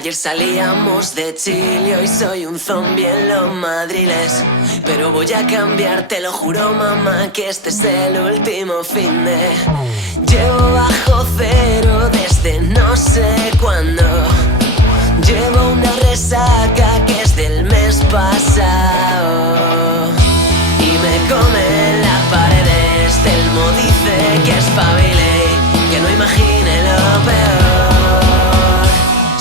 Ayer salíamos de chill y hoy soy un zombie en los madriles. Pero voy a cambiar, te lo juro mamá, que este es el último fin de. Llevo bajo cero desde no sé cuándo. Llevo una resaca que es del mes pasado. Y me comen las paredes del modo, dice que espabile, que no imagine lo peor.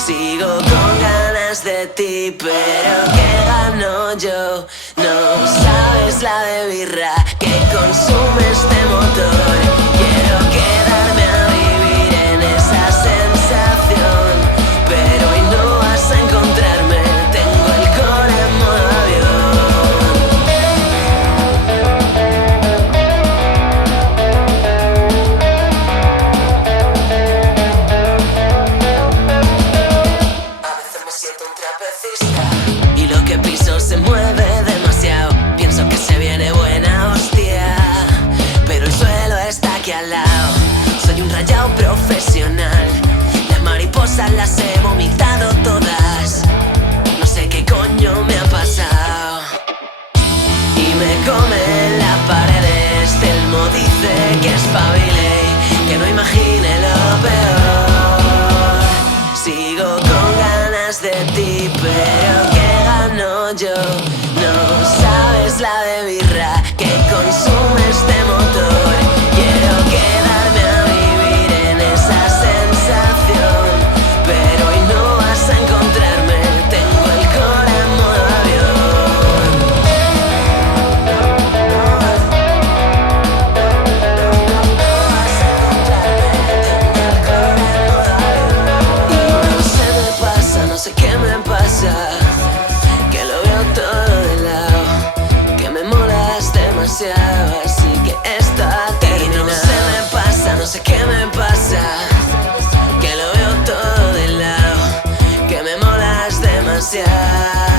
Sigo con ganas de ti, pero ¿qué gano yo? No sabes la de birra que consume este motor. Quiero quedarme a vivir en esa sensación, pero hoy no vas a encontrarme. Tengo el cora en modo y lo que piso se mueve demasiado. Pienso que se viene buena hostia, pero el suelo está aquí al lado. Soy un rayado profesional. Las mariposas las he vomitado todas. No sé qué coño me ha pasado. Y me comen las paredes del modo, dice que espabile, que no imagine lo peor. Sigo con ganas de ti, pero ¿qué gano yo? No sabes la de birra que consume este motor. Quiero quedarme a vivir en esa sensación, pero hoy no vas a encontrarme. Tengo el cora en modo avión. No vas a encontrarme. Tengo el cora en modo avión. Y no se me pasa, no sé qué me pasa, que lo veo todo de lado, que me molas demasiado, así que está terminado. Y no se me pasa, no sé qué me pasa, que lo veo todo de lado, que me molas demasiado.